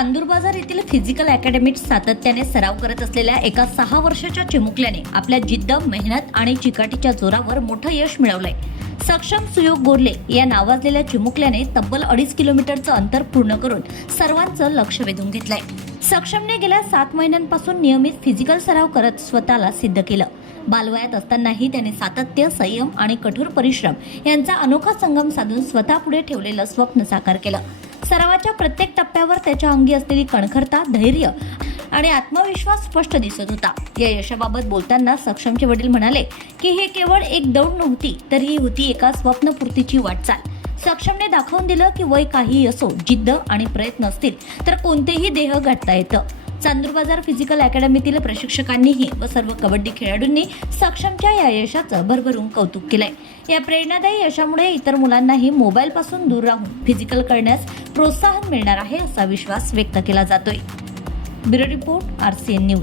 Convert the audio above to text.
चांदूर येथील फिजिकल अकॅडमीत सातत्याने सराव करत असलेल्या एका सहा वर्षाच्या चिमुकल्याने आपल्या जिद्द मेहनत आणि चिकाटीच्या जोरावर मोठं यश मिळवलंय. सक्षम सुयोग गोरले या नावाजलेल्या चिमुकल्याने तब्बल अडीच किलोमीटरचं अंतर पूर्ण करून सर्वांचं लक्ष वेधून घेतलंय. सक्षमने गेल्या सात महिन्यांपासून नियमित फिजिकल सराव करत स्वतःला सिद्ध केलं. बालवयात असतानाही त्याने सातत्य संयम आणि कठोर परिश्रम यांचा अनोखा संगम साधून स्वतःपुढे ठेवलेलं स्वप्न साकार केलं. सरावाच्या प्रत्येक टप्प्यावर त्याच्या अंगी असलेली कणखरता धैर्य आणि आत्मविश्वास स्पष्ट दिसत होता. या यशाबाबत बोलताना सक्षमचे वडील म्हणाले की हे केवळ एक दौड नव्हती तर ही होती एका स्वप्नपूर्तीची वाटचाल. सक्षमने दाखवून दिलं की वय काहीही असो जिद्द आणि प्रयत्न असतील तर कोणतेही देह गाठता येतं. चांदूरबाजार फिजिकल अकॅडमीतील प्रशिक्षकांनीही व सर्व कबड्डी खेळाडूंनी सक्षमच्या या यशाचं भरभरून कौतुक केलंय. या प्रेरणादायी यशामुळे इतर मुलांनाही मोबाईलपासून दूर राहून फिजिकल करण्यास प्रोत्साहन मिळणार आहे असा विश्वास व्यक्त केला जातोय. Bureau report R C N news.